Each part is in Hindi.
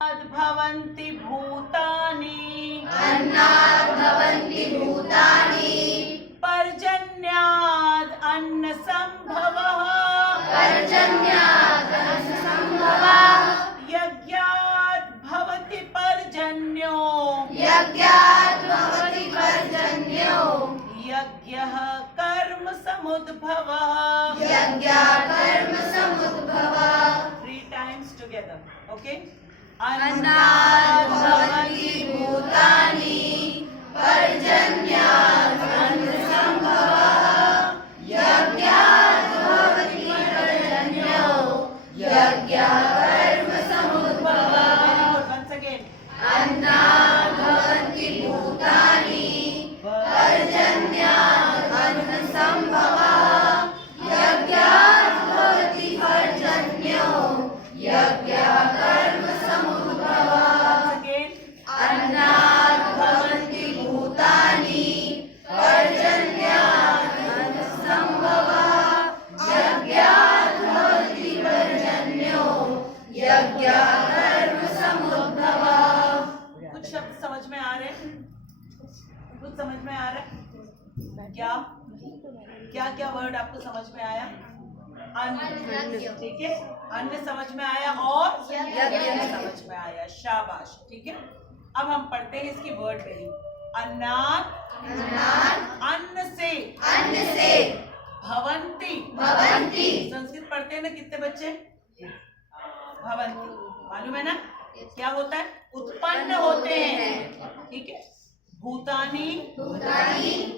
भवन्ति भूतानि अन्नात् भवन्ति भूतानि पर्जन्यात् अन्न संभवः पर्जन्यात् अन्न संभवः यज्ञात् भवति पर्जन्यो यज्ञात् भवति पर्जन्यो यज्ञः कर्म समुद्भवः यज्ञात् कर्म समुद्भवः 3 times together okay अन्नात् भवन्ति भूतानि पर्जन्यात् अन्न संभवः यज्ञात् भवति पर्जन्यो यज्ञात् कर्म समुद्भवः once again अन्नात् भवन्ति भूतानि पर्जन्यात् अन्न संभवः यज्ञात् भवति पर्जन्यो यज्ञात् कर्म समुद्भवः again अन्नात् भवन्ति भूतानि पर्जन्यात् अन्न संभवः यज्ञात् भवति पर्जन्यो यज्ञात् कर्म समुद्भवः। कुछ शब्द समझ में आ रहे हैं? कुछ समझ में आ रहा है? क्या क्या वर्ड आपको समझ में आया? अन्न, ठीक है, अन्न समझ में आया और यज्ञ समझ में आया, शाबाश, ठीक है। अब हम पढ़ते हैं इसकी वर्ड मीनिंग। अन्नात् अन्न से भवन्ति संस्कृत पढ़ते हैं ना कितने बच्चे? भवन्ति मालूम है ना क्या होता है? उत्पन्न होते हैं, ठीक है। भूतानि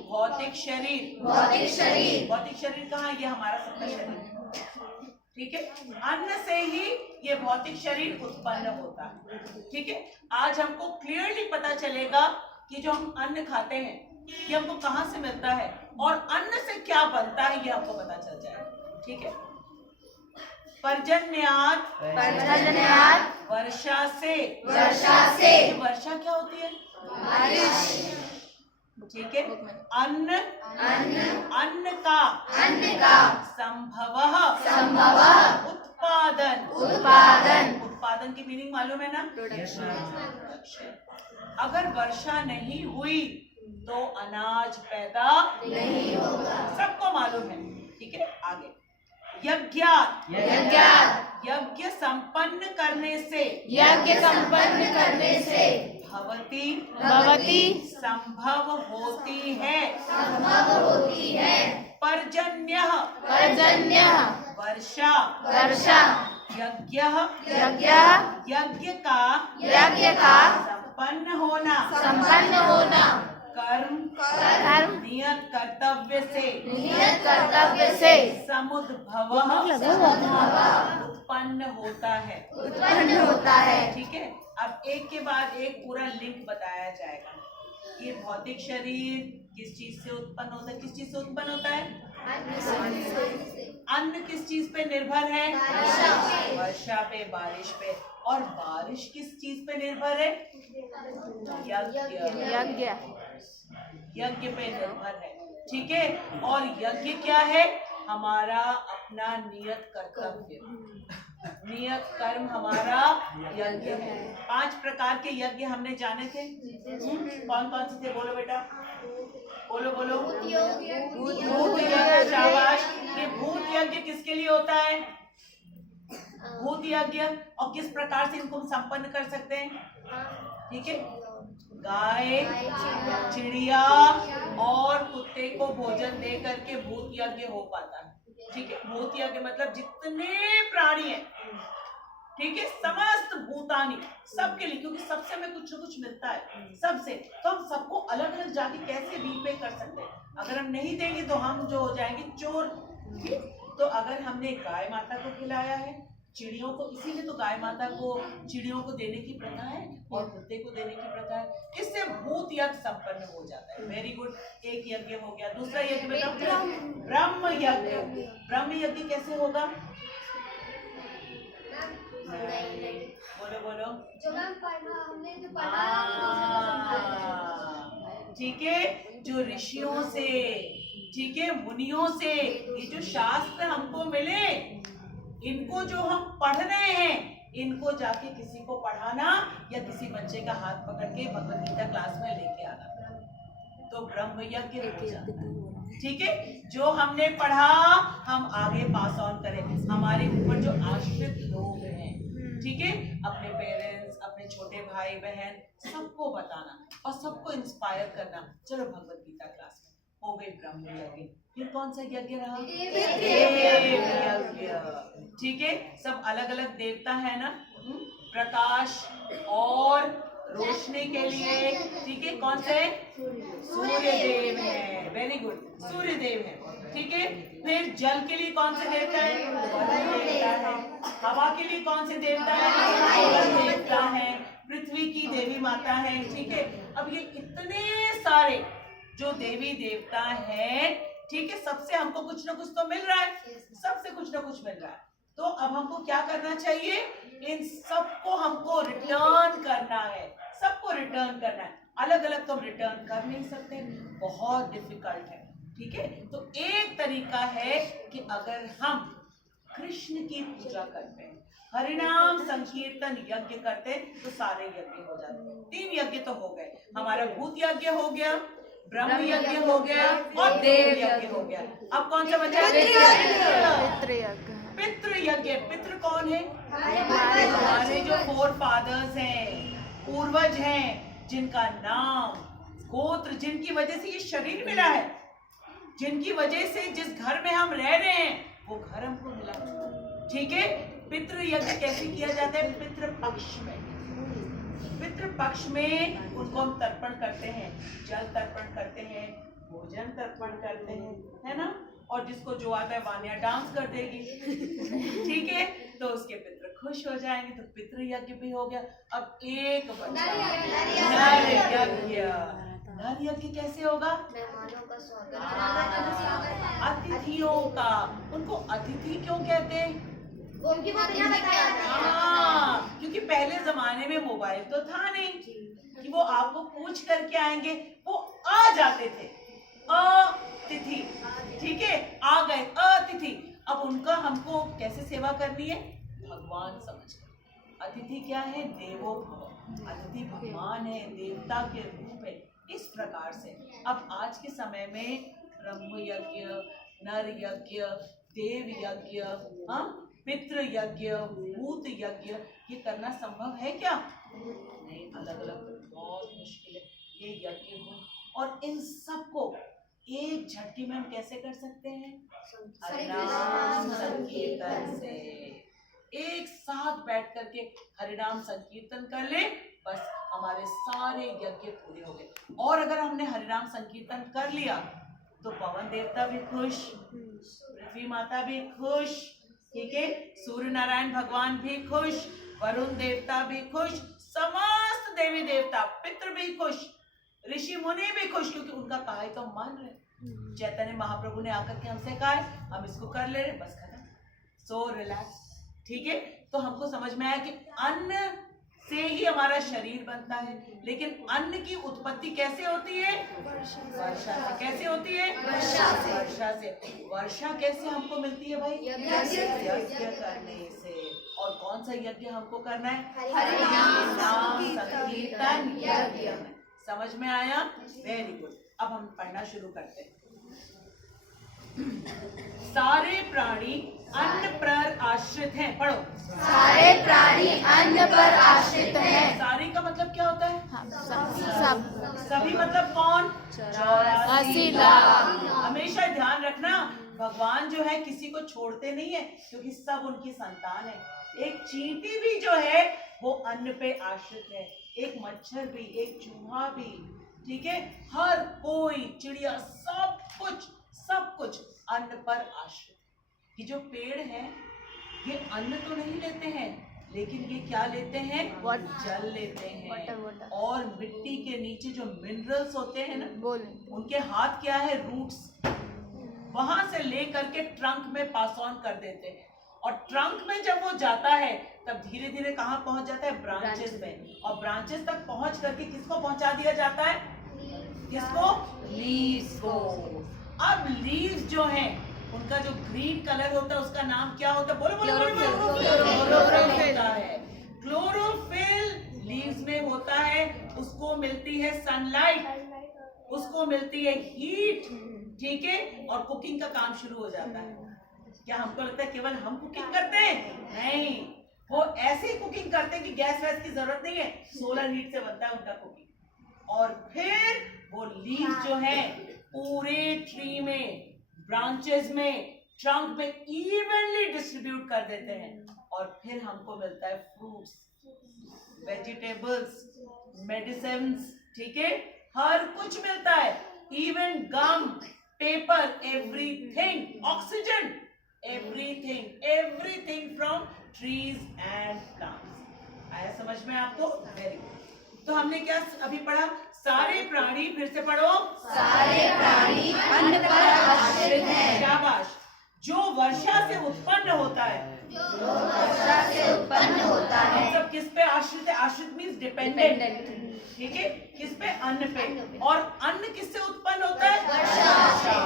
भौतिक शरीर कहाँ? ये हमारा सबका शरीर, ठीक है। अन्न से ही ये भौतिक शरीर उत्पन्न होता है, ठीक है। आज हमको क्लियरली पता चलेगा कि जो हम अन्न खाते हैं ये हमको कहाँ से मिलता है और अन्न से क्या बनता है, ये हमको पता चल जाएगा, ठीक है। पर्जन्यात् वर्षा से वर्षा क्या होती है? ठीक है। अन्न का संभवः उत्पादन की मीनिंग मालूम है ना? प्रोडक्शन। अगर वर्षा नहीं हुई तो अनाज पैदा नहीं होगा, सबको मालूम है, ठीक है। आगे यज्ञ संपन्न करने से भवती संभव होती है पर्जन्यः वर्षा यज्ञ का संपन्न होना कर्म नियत कर्तव्य से समुद्भवः उत्पन्न होता है, ठीक है। अब एक के बाद एक पूरा लिंक बताया जाएगा। ये भौतिक शरीर किस चीज से उत्पन्न होता है? किस चीज से उत्पन्न होता है? अन्न किस चीज पे निर्भर है? वर्षा पे, बारिश पे। और बारिश किस चीज पे निर्भर है? यज्ञ पे निर्भर है, ठीक है। और यज्ञ क्या है? हमारा अपना नियत कर्तव्य, नियत कर्म हमारा यज्ञ है। 5 प्रकार के यज्ञ हमने जाने थे, कौन कौन से थे? बोलो बेटा, बोलो। भूत यज्ञ, शाबाश। ये भूत यज्ञ किसके लिए होता है? भूत यज्ञ। और किस प्रकार से इनको हम संपन्न कर सकते हैं? ठीक है, गाय, चिड़िया और कुत्ते को भोजन दे करके भूत यज्ञ हो पाता है, ठीक है। भूत यज्ञ मतलब जितने प्राणी हैं, ठीक है, समस्त भूतानी, सबके लिए, क्योंकि सबसे हमें कुछ न कुछ मिलता है सबसे, तो हम सबको अलग अलग जाके कैसे रीपे कर सकते हैं? अगर हम नहीं देंगे तो हम जो हो जाएंगे चोर, ठीक। तो अगर हमने गाय माता को खिलाया है, चिड़ियों को, इसीलिए तो गाय माता को, चिड़ियों को देने की प्रथा है और कुत्ते को देने की प्रथा है। इससे भूत यज्ञ संपन्न हो जाता है। वेरी गुड, एक यज्ञ हो गया। दूसरा यज्ञ बताओ, ब्रह्म यज्ञ। ब्रह्म यज्ञ कैसे होगा? बोलो। ठीक है, जो ऋषियों से, ठीक है, मुनियों से, ये जो शास्त्र हमको मिले, इनको जो हम पढ़ रहे हैं, इनको जाके किसी को पढ़ाना या किसी बच्चे का हाथ पकड़ के भगवत गीता क्लास में लेके आना, तो ब्रह्म यज्ञ हो जाता है। ठीक है, जो हमने पढ़ा हम आगे पास ऑन करें, हमारे ऊपर जो आश्रित लोग हैं, ठीक है, अपने पेरेंट्स, अपने छोटे भाई बहन, सबको बताना और सबको इंस्पायर करना। चलो भगवत गीता क्लास में हो गई ब्रह्म यज्ञ, फिर कौन सा यज्ञ रहा? देव यज्ञ। ठीक है, सब अलग अलग देवता है ना, प्रकाश और रोशनी के लिए, ठीक है, कौन से? सूर्य देव है, वेरी गुड, सूर्य देव है। ठीक है, फिर जल के लिए कौन से देवता है? वरुण देवता है। हवा के लिए कौन से देवता है? अग्नि देवता है। पृथ्वी की देवी माता है। ठीक है, अब ये इतने सारे जो देवी देवता हैं, ठीक है, सबसे हमको कुछ ना कुछ तो मिल रहा है, सबसे कुछ ना कुछ मिल रहा है। तो अब हमको क्या करना चाहिए? इन सबको हमको रिटर्न करना है, सबको रिटर्न करना है। अलग अलग तो हम रिटर्न कर नहीं सकते, बहुत डिफिकल्ट है। ठीक है, तो एक तरीका है कि अगर हम कृष्ण की पूजा करते हैं, हरिनाम संकीर्तन यज्ञ करते, तो सारे यज्ञ हो जाते। 3 यज्ञ तो हो गए, हमारा भूत यज्ञ हो गया, ब्रह्म यज्ञ हो गया और देव यज्ञ हो गया। अब कौन सा बचा? पितृ यज्ञ। पितृ यज्ञ, पितृ कौन है? हमारे जो 4 फादर्स हैं, पूर्वज हैं, जिनका नाम, गोत्र, जिनकी वजह से ये शरीर मिला है, जिनकी वजह से जिस घर में हम रह रहे हैं वो घर हमको मिला। ठीक है, पितृ यज्ञ कैसे किया जाता है? पितृ पक्ष में, पितृ पक्ष में उनको हम तर्पण करते हैं, जल तर्पण करते हैं, भोजन तर्पण करते हैं, है ना, और जिसको जो आता है वानिया डांस कर देगी। ठीक है, तो उसके पितृ खुश हो जाएंगे, तो पितृ यज्ञ भी हो गया। अब एक बचा नर यज्ञ। नर यज्ञ कैसे होगा? मेहमानों का स्वागत, अतिथियों का। उनको अतिथि क्यों कहते हैं? उनकी वो बिना बताया हाँ, क्योंकि पहले जमाने में मोबाइल तो था नहीं कि वो आपको पूछ करके आएंगे, वो आ जाते थे, अतिथि। ठीक है, आ गए अतिथि। अब उनका हमको कैसे सेवा करनी है? भगवान समझ कर। अतिथि क्या है? देवो भव। अतिथि भगवान है, देवता के रूप है। इस प्रकार से अब आज के समय में ब्रह्म यज्ञ, नर यज्ञ, देव यज्ञ, पितृ यज्ञ, भूत यज्ञ, ये करना संभव है क्या? नहीं, अलग अलग बहुत मुश्किल है ये यज्ञ हो। और इन सबको एक झटके में हम कैसे कर सकते हैं? हरिनाम संकीर्तन से। एक साथ बैठ करके हरिनाम संकीर्तन कर ले, बस हमारे सारे यज्ञ पूरे हो गए। और अगर हमने हरिनाम संकीर्तन कर लिया तो पवन देवता भी खुश, पृथ्वी माता भी खुश, ठीक है, सूर्य नारायण भगवान भी खुश, वरुण देवता भी खुश, समस्त देवी देवता, पितृ भी खुश, ऋषि मुनि भी खुश, क्योंकि उनका कहा ही तो हम मान रहे। चैतन्य महाप्रभु ने आकर के हमसे कहा है, हम इसको कर ले रहे, बस खत्म, सो रिलैक्स। ठीक है, तो हमको समझ में आया कि अन्न से ही हमारा शरीर बनता है, लेकिन अन्न की उत्पत्ति कैसे होती है? वर्षा से। कैसे होती है? वर्षा से। वर्षा कैसे हमको मिलती है भाई? यज्ञ करने से। और कौन सा यज्ञ हमको करना है? हरिनाम संकीर्तन यज्ञ। समझ में आया? Very good. अब हम पढ़ना शुरू करते हैं। सारे प्राणी अन्न पर आश्रित हैं। पढ़ो। सारे प्राणी अन्न पर आश्रित हैं। सारे का मतलब क्या होता है? सब। सभी मतलब कौन? 84 लाख। हमेशा ध्यान रखना, भगवान जो है किसी को छोड़ते नहीं है, क्योंकि सब उनकी संतान है। एक चींटी भी जो है वो अन्न पे आश्रित है, एक मच्छर भी, एक चूहा भी, ठीक है, हर कोई, चिड़िया, सब कुछ अन्न पर आश्रित। ये जो पेड़ है ये अन्न तो नहीं लेते हैं, लेकिन ये क्या लेते हैं? जल लेते हैं। और मिट्टी के नीचे जो मिनरल्स होते हैं ना, उनके हाथ क्या है? रूट्स। वहां से ले करके ट्रंक में पास ऑन कर देते हैं, और ट्रंक में जब वो जाता है तब धीरे धीरे कहाँ पहुंच जाता है? ब्रांचेस में। और ब्रांचेस तक पहुंच करके किसको पहुंचा दिया जाता है? किसको? लीव्स को। अब लीव्स जो हैं उनका जो ग्रीन कलर होता है उसका नाम क्या होता है? बोलो बोलो बोलो बोलो। क्लोरोफिल होता है। क्लोरोफिल लीव्स में होता है, उसको मिलती है सनलाइट, उसको मिलती है हीट, ठीक है, और कुकिंग का काम शुरू हो जाता है। क्या हमको लगता है केवल हम कुकिंग करते हैं? नहीं, वो ऐसे ही कुकिंग करते हैं कि गैस वैस की जरूरत नहीं है, सोलर हीट से बनता है उनका कुकिंग। और फिर वो लीव्स जो है पूरे ट्री में, ब्रांचेस में, ट्रंक में इवनली डिस्ट्रीब्यूट कर देते हैं, और फिर हमको मिलता है फ्रूट्स, वेजिटेबल्स, मेडिसिन्स, ठीक है, हर कुछ मिलता है, even gum, paper, everything, oxygen, everything from trees and plants. आया समझ में आपको? Very good. तो हमने क्या अभी पढ़ा? सारे प्राणी, फिर से पढ़ो, सारे प्राणी अन्न पर आश्रित हैं। शाबाश। जो वर्षा से उत्पन्न होता है, जो वर्षा से उत्पन्न होता है, मतलब किस पे आश्रित है? आश्रित मीन्स डिपेंडेंट, ठीक है, किस पे? अन्न पे। और अन्न किससे उत्पन्न होता है? वर्षा।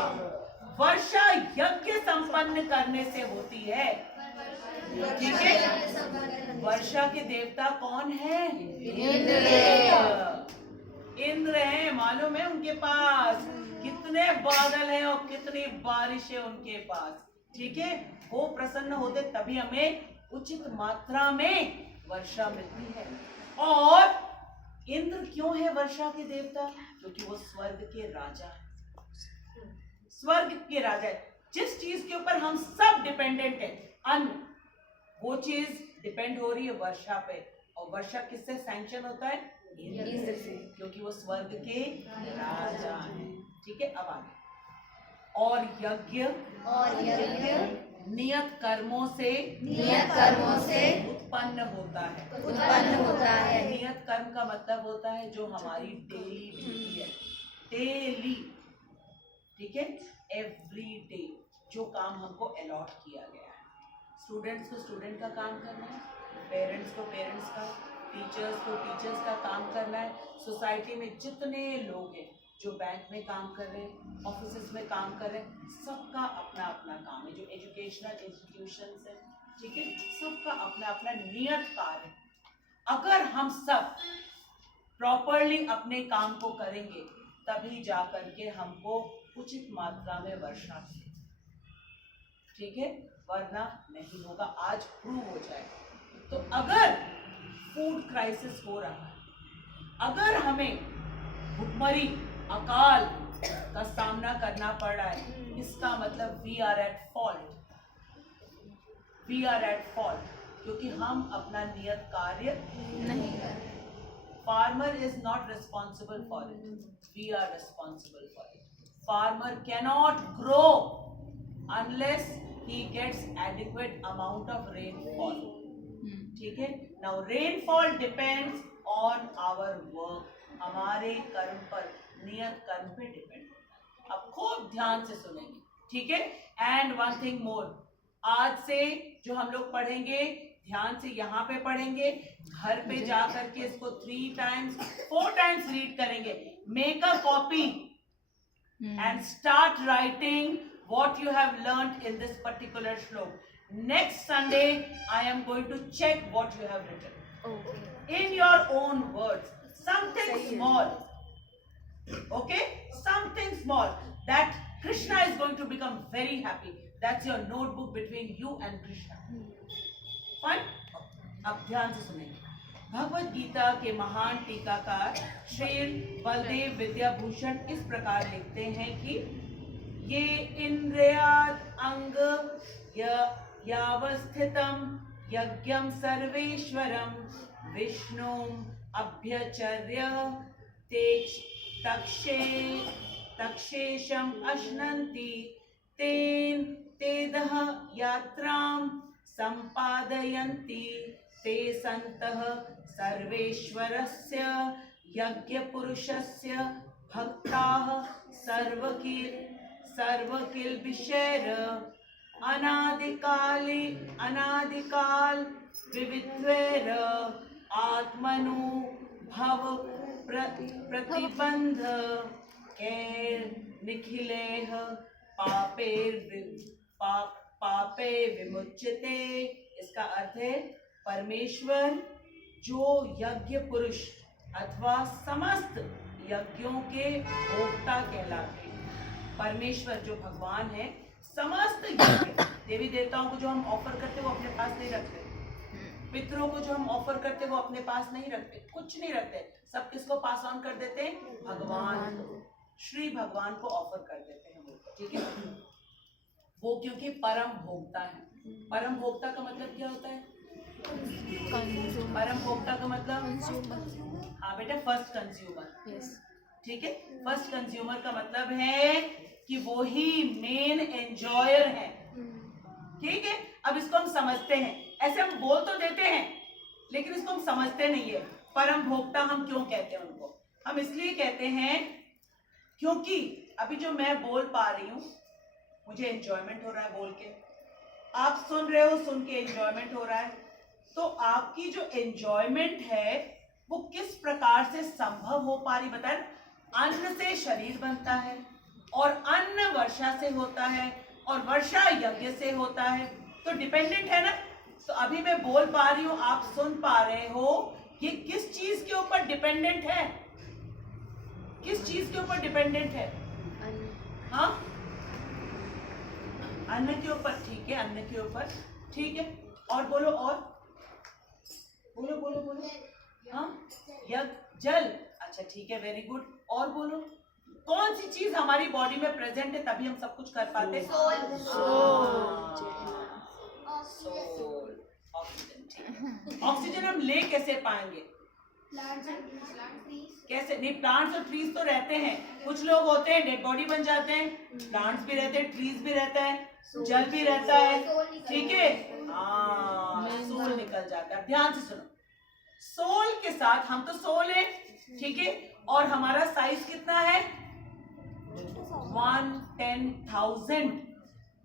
वर्षा यज्ञ संपन्न करने से होती है, ठीक है। वर्षा के देवता कौन है? इंद्र है। मालूम है उनके पास कितने बादल हैं और कितनी बारिश है उनके पास, ठीक है। वो प्रसन्न होते तभी हमें उचित मात्रा में वर्षा मिलती है। और इंद्र क्यों है वर्षा के देवता? क्योंकि वो स्वर्ग के राजा है, स्वर्ग के राजा है। जिस चीज के ऊपर हम सब डिपेंडेंट है, अन्न, वो चीज डिपेंड हो रही है वर्षा पे। और वर्षा किससे सैंक्शन होता है? इंद्र से, क्योंकि वो स्वर्ग के राजा हैं, ठीक है। अब आगे, और यज्ञ नियत कर्मों से उत्पन्न होता है। नियत कर्म का मतलब होता है जो हमारी डेली ड्यूटी है, डेली, ठीक है, एवरी डे, जो काम हमको अलॉट किया गया है। स्टूडेंट्स को स्टूडेंट का काम करना है, पेरेंट्स को पेरेंट्स का, टीचर्स को टीचर्स का काम करना है। सोसाइटी में जितने लोग हैं जो बैंक में काम कर रहे हैं, ऑफिसेस में काम कर रहे हैं, सबका अपना अपना काम है। जो एजुकेशनल इंस्टीट्यूशंस है, ठीक है, सबका अपना अपना नियत कार्य है। अगर हम सब प्रॉपरली अपने काम को करेंगे तभी जा करके हमको उचित मात्रा में वर्षा मिलेगी, ठीक है, वरना नहीं होगा। आज प्रूव हो जाएगा। तो अगर फूड क्राइसिस हो रहा है, अगर हमें भुखमरी, अकाल का सामना करना पड़ रहा है, इसका मतलब वी आर एट फॉल्ट, क्योंकि हम अपना नियत कार्य नहीं कर रहे। Farmer is not responsible for it. We are responsible for it. Farmer cannot grow unless he gets adequate amount of rainfall. ठीक है? Now rainfall depends on our work. हमारे कर्म पर, नियत कर्म पे डिपेंड होता है। अब खूब ध्यान से सुनेंगे, ठीक है? And one thing more, आज से जो हम लोग पढ़ेंगे, ध्यान से यहाँ पे पढ़ेंगे, घर पे जा करके इसको 3 times 4 times रीड करेंगे। Make a copy and start writing what you have learnt in this particular shlok. Next Sunday I am going to check what you have written in your own words. Something small, okay, something small that Krishna is going to become very happy. That's your notebook between you and Krishna. Fine? अब ध्यान से सुनेंगे। भगवत गीता के महान टीकाकार श्री बलदेव विद्याभूषण इस प्रकार लिखते हैं कि ये इंद्रियात् अंग यावस्थितम यज्ञम सर्वेश्वरम विष्णुम अभ्यचर्य तक्षेशम अश्नन्ति तेन तेदह यात्राम संपादयन्ति ते सन्तः सर्वेश्वरस्य यज्ञपुरुषस्य भक्ताः सर्वकिल्बिषैर अनादिकाल विविधैर आत्मनुभव प्रतिबंध निखिलेह पापे विमुच्यते। इसका अर्थ है परमेश्वर जो यज्ञ पुरुष अथवा समस्त यज्ञों के भोक्ता कहलाते हैं। परमेश्वर जो भगवान है, समस्त यज्ञ देवी देवताओं को जो हम ऑफर करते वो अपने पास नहीं रखते, पितरों को जो हम ऑफर करते वो अपने पास नहीं रखते, कुछ नहीं रखते, सब किसको पास ऑन कर देते हैं? भगवान को, श्री भगवान को ऑफर कर देते हैं वो, ठीक है। वो क्योंकि परम भोक्ता है। परम भोक्ता का मतलब क्या होता है? परम भोक्ता का मतलब, हाँ बेटा, फर्स्ट कंज्यूमर, ठीक है। फर्स्ट कंज्यूमर का मतलब है कि वो ही मेन एंजॉयर है, ठीक है। अब इसको हम समझते हैं, ऐसे हम बोल तो देते हैं लेकिन इसको हम समझते नहीं है। परम भोक्ता हम क्यों कहते हैं उनको? हम इसलिए कहते हैं क्योंकि अभी जो मैं बोल पा रही हूँ, मुझे एंजॉयमेंट हो रहा है बोल के, आप सुन रहे हो, सुन के एंजॉयमेंट हो रहा है। तो आपकी जो एंजॉयमेंट है वो किस प्रकार से संभव हो पा रही, बताएं। अन्न से शरीर बनता है और अन्न वर्षा से होता है और वर्षा यज्ञ से होता है, तो डिपेंडेंट है ना। तो अभी मैं बोल पा रही हूँ, आप सुन पा रहे हो, ये किस चीज के ऊपर डिपेंडेंट है? किस चीज के ऊपर डिपेंडेंट है? हाँ, अन्न के ऊपर, ठीक है, अन्न के ऊपर, ठीक है। और बोलो, और बोलो बोलो बोलो। हाँ, यज्ञ, जल, अच्छा ठीक है, वेरी गुड। और बोलो, कौन सी चीज हमारी बॉडी में प्रेजेंट है तभी हम सब कुछ कर पाते? ऑक्सीजन हम ले कैसे पाएंगे? कैसे? नहीं, प्लांट्स और ट्रीज तो रहते हैं, कुछ लोग होते हैं डेड बॉडी बन जाते हैं, प्लांट्स भी रहते हैं, ट्रीज भी रहता है, जल भी रहता है, ठीक है। सोल निकल जाता है। ध्यान से सुनो, सोल के साथ, हम तो सोल है, ठीक है, और हमारा साइज कितना है? 1/10,000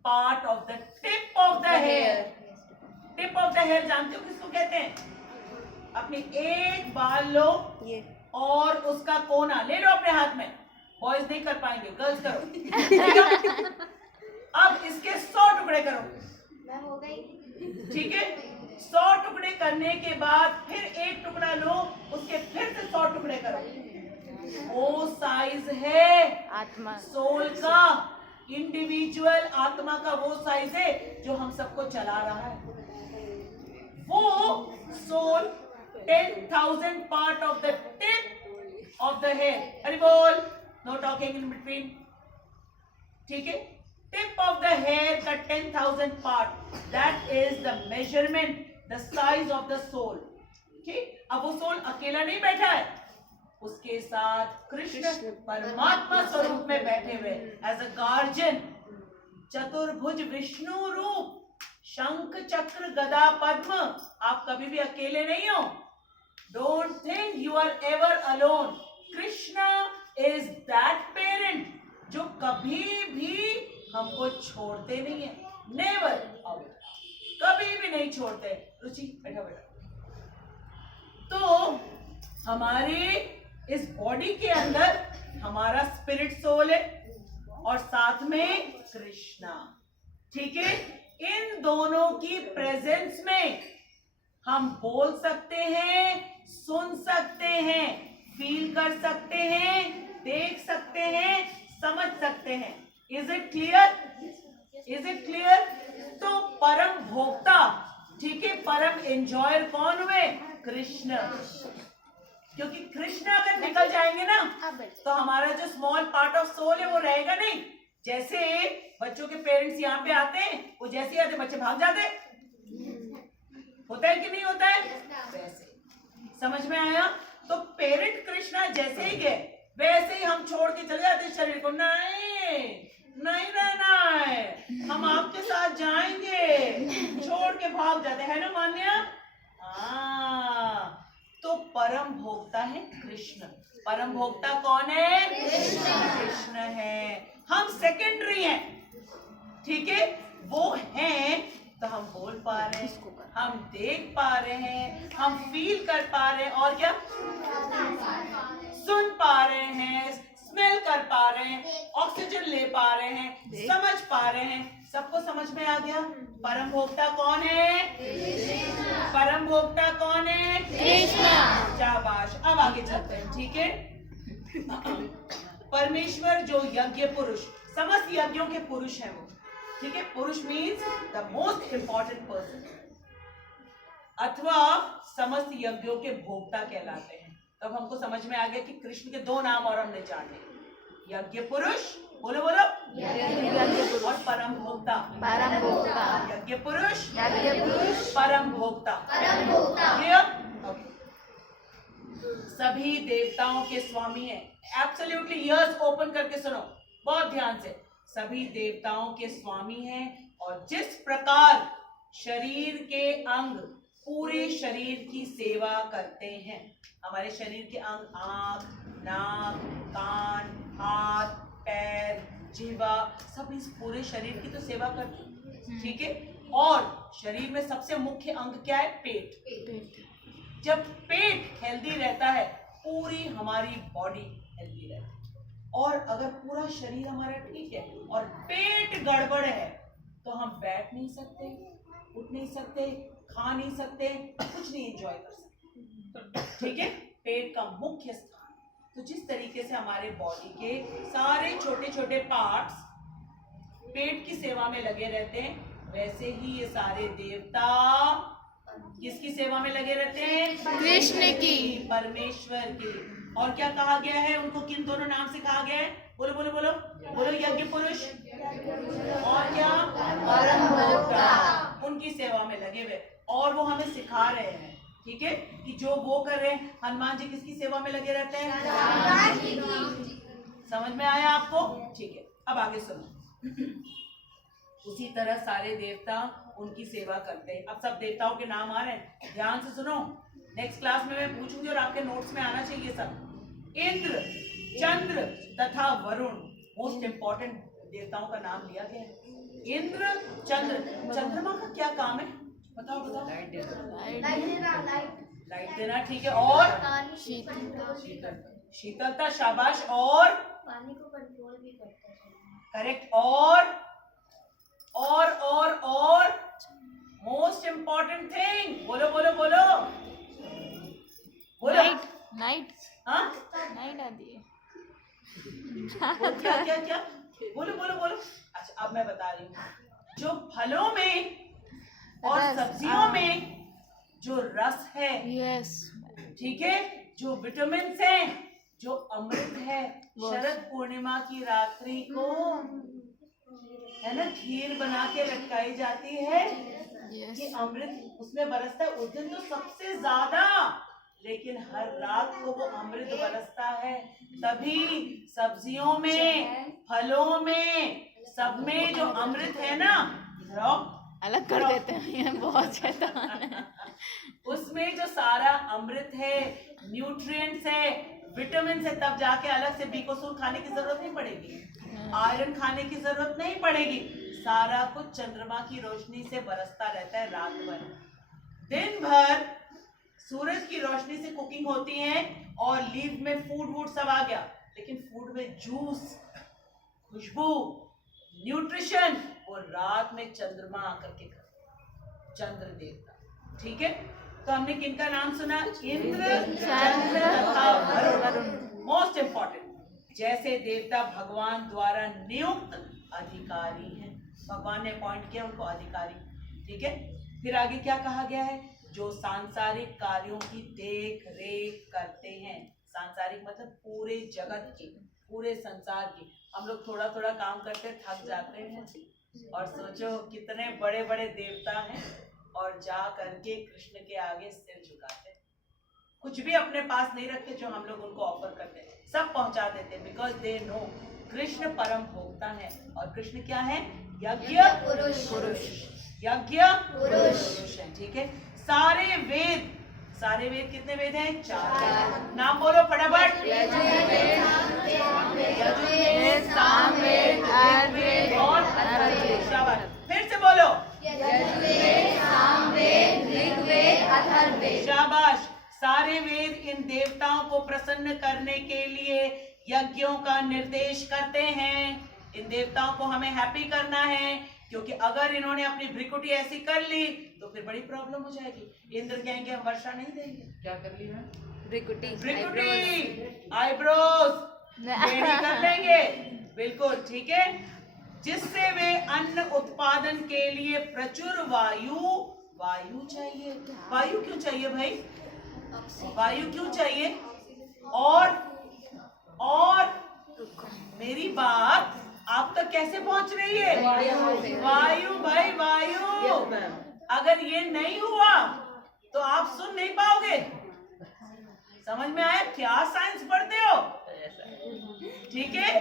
part of the tip of the hair. Tip of the hair जानते हो किसको कहते हैं? अपनी एक बाल लो और उसका कोना ले लो अपने हाथ में। बॉयज नहीं कर पाएंगे, गर्ल्स करो। अब इसके 100 टुकड़े करो, ठीक है। 100 टुकड़े करने के बाद फिर एक टुकड़ा लो, उसके फिर से 100 टुकड़े करो। वो साइज है आत्मा, सोल का, इंडिविजुअल आत्मा का वो साइज है जो हम सबको चला रहा है। वो soul 10,000 part of the tip of the hair. अरे बोल, नो टॉकिंग इन बिटवीन, ठीक है। टिप ऑफ द हेयर का 10,000 part, that is the measurement, the size of the soul, ठीक। अब वो सोल अकेला नहीं बैठा है, उसके साथ कृष्ण परमात्मा स्वरूप में बैठे हुए एज अ गार्जियन, चतुर्भुज विष्णु रूप, शंख चक्र गदा पद्म। आप कभी भी अकेले नहीं हो। Don't think you are ever alone. Krishna is that parent जो कभी भी हमको छोड़ते नहीं है, नेवर, कभी भी नहीं छोड़ते। रुचि बैठा बैठा। तो हमारे इस बॉडी के अंदर हमारा स्पिरिट सोल है और साथ में कृष्णा, ठीक है। इन दोनों की प्रेजेंस में हम बोल सकते हैं, सुन सकते हैं, फील कर सकते हैं, देख सकते हैं, समझ सकते हैं। Is it clear? Is it clear? तो परम भोक्ता, ठीक है, परम एंजॉयर कौन हुए? कृष्ण। क्योंकि कृष्ण अगर निकल जाएंगे ना तो हमारा जो स्मॉल पार्ट ऑफ सोल है वो रहेगा नहीं। जैसे बच्चों के पेरेंट्स यहाँ पे आते हैं, वो जैसे ही आते बच्चे भाग जाते, होता है कि नहीं होता है? वैसे समझ में आया? तो पेरेंट कृष्णा जैसे ही गए वैसे ही हम छोड़ के चले जाते शरीर को। नहीं रहना है, हम आपके साथ जाएंगे, छोड़ के भाग जाते हैं ना मान्या। तो परम भोक्ता है कृष्ण। परम भोक्ता कौन है? कृष्ण है। हम सेकेंडरी हैं, ठीक है। वो हैं तो हम बोल पा रहे हैं, हम देख पा रहे हैं, हम फील कर पा रहे हैं, और क्या सुन पा रहे हैं, स्मेल कर पा रहे हैं, ऑक्सीजन ले पा रहे हैं, समझ पा रहे हैं। सबको समझ में आ गया? परम भोक्ता कौन है? परम भोक्ता कौन है? कृष्ण। शाबाश। अब आगे चलते हैं, ठीक है। परमेश्वर जो यज्ञ पुरुष, समस्त यज्ञों के पुरुष हैं वो, ठीक है। पुरुष means the most important person, अथवा समस्त यज्ञों के भोक्ता कहलाते हैं। तब हमको समझ में आ गया कि कृष्ण के दो नाम और हमने जाने, यज्ञ पुरुष, बोलो बोलो, और परम भोक्ता। परम भोक्ता। यज्ञ पुरुष, यज्ञ पुरुष, परम भोक्ता। क्लियर? सभी देवताओं के स्वामी हैं। एब्सोल्युटली ईयर्स ओपन करके सुनो बहुत ध्यान से। सभी देवताओं के स्वामी हैं, और जिस प्रकार शरीर के अंग पूरे शरीर की सेवा करते हैं, हमारे शरीर के अंग आंख, नाक, कान, हाथ, पैर, जिह्वा, सब इस पूरे शरीर की तो सेवा करते हैं, ठीक है। और शरीर में सबसे मुख्य अंग क्या है? पेट। जब पेट हेल्दी रहता है, पूरी हमारी बॉडी हेल्दी रहती है। और अगर पूरा शरीर हमारा ठीक है और पेट गड़बड़ है, तो हम बैठ नहीं सकते, उठ नहीं सकते, खा नहीं सकते, कुछ नहीं एंजॉय कर सकते, ठीक है। पेट का मुख्य स्थान। तो जिस तरीके से हमारे बॉडी के सारे छोटे छोटे पार्ट्स पेट की सेवा में लगे रहते हैं, वैसे ही ये सारे देवता किसकी सेवा में लगे रहते हैं? कृष्ण की, परमेश्वर की। और क्या कहा गया है उनको? किन दोनों नाम से कहा गया है? बोलो बोलो बोलो बोलो। यज्ञ पुरुष और क्या? परम भोक्ता। उनकी सेवा में लगे हुए, और वो हमें सिखा रहे हैं, ठीक है, कि जो वो कर रहे हैं। हनुमान जी किसकी सेवा में लगे रहते हैं? समझ में आया आपको? ठीक है। अब आगे सुनो। उसी तरह सारे देवता उनकी सेवा करते हैं। अब सब देवताओं के नाम आ रहे हैं, ध्यान से सुनो। नेक्स्ट क्लास में मैं पूछूंगी और आपके नोट्स में आना चाहिए सब। इंद्र, चंद्र तथा वरुण, मोस्ट इंपॉर्टेंट देवताओं का नाम लिया गया है। इंद्र, चंद्र। चंद्रमा का क्या काम है? बताओ बताओ। लाइट देना, ठीक है। और शीतलता, शाबाश। और पानी को कंट्रोल भी करता है। करेक्ट। और मोस्ट इंपॉर्टेंट थिंग, बोलो बोलो बोलो बोलो। नाइट हाँ, नाइट आती है। क्या क्या क्या? बोलो बोलो बोलो। अच्छा, अब मैं बता रही हूँ, जो फलों में और रस, सब्जियों में जो रस है, यस, ठीक है, जो विटामिन है, जो अमृत है, शरद पूर्णिमा की रात्रि को है ना, खीर बना के लटकाई जाती है, ये अमृत उसमें बरसता है। उस दिन तो सबसे ज्यादा, लेकिन हर रात को वो अमृत बरसता है। तभी सब्जियों में, फलों में, सब में जो अमृत है ना, अलग कर देते हैं, ये बहुत शैतान है। उसमें जो सारा अमृत है, न्यूट्रिएंट्स है, विटामिन है, तब जाके अलग से बीकोसूल खाने की जरूरत नहीं पड़ेगी, आयरन खाने की जरूरत नहीं पड़ेगी। सारा कुछ चंद्रमा की रोशनी से बरसता रहता है रात भर। दिन भर सूरज की रोशनी से कुकिंग होती है, और लीव में फूड वूड सब आ गया, लेकिन फूड में जूस, खुशबू, न्यूट्रिशन, वो रात में चंद्रमा आकर के करते, चंद्र देवता, ठीक है। तो हमने किनका नाम सुना? इंद्र, चंद्र तथा वरुण। मोस्ट इंपॉर्टेंट, जैसे देवता भगवान द्वारा नियुक्त अधिकारी हैं, भगवान ने अपॉइंट किया उनको अधिकारी, ठीक है। फिर आगे क्या कहा गया है? जो सांसारिक कार्यों की देख रेख करते हैं। सांसारिक मतलब पूरे जगत की, पूरे संसार की। हम लोग थोड़ा थोड़ा काम करते थक जाते हैं, और सोचो कितने बड़े बड़े देवता हैं, और जा करके कृष्ण के आगे सिर झुकाते हैं। कुछ भी अपने पास नहीं रखते, जो हम लोग उनको ऑफर करते हैं सब पहुंचा देते हैं, बिकॉज दे नो कृष्ण परम भोक्ता है। और कृष्ण क्या है? यज्ञ पुरुष, यज्ञ पुरुष है, ठीक है। सारे वेद कितने वेद हैं? 4। नाम बोलो फटाफट। यजुर्वेद, सामवेद, अथर्ववेद और अथर्ववेद। शाबाश, फिर से बोलो। यजुर्वेद, सामवेद, ऋग्वेद, अथर्ववेद। शाबाश। सारे वेद इन देवताओं को प्रसन्न करने के लिए यज्ञों का निर्देश करते हैं। इन देवताओं को हमें हैप्पी करना है, क्योंकि अगर इन्होंने अपनी भ्रिकुटी ऐसी कर ली तो फिर बड़ी प्रॉब्लम हो जाएगी। इंद्र कहेंगे हम वर्षा नहीं देंगे। क्या कर ली है? भ्रिकुटी, आईब्रोज कर लेंगे, बिल्कुल ठीक है, जिससे वे अन्न उत्पादन के लिए प्रचुर वायु चाहिए। वायु क्यों चाहिए भाई? वायु क्यों चाहिए? और मेरी बात आप तक कैसे पहुंच रही है? वायु भाई, वायु। अगर ये नहीं हुआ तो आप सुन नहीं पाओगे। समझ में आया? क्या साइंस पढ़ते हो? ठीक है,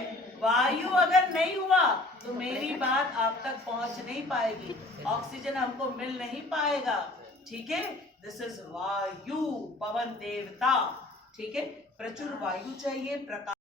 वायु अगर नहीं हुआ तो मेरी बात आप तक पहुंच नहीं पाएगी, ऑक्सीजन हमको मिल नहीं पाएगा। ठीक है, दिस इज वायु, पवन देवता। ठीक है, प्रचुर वायु चाहिए, प्रकाश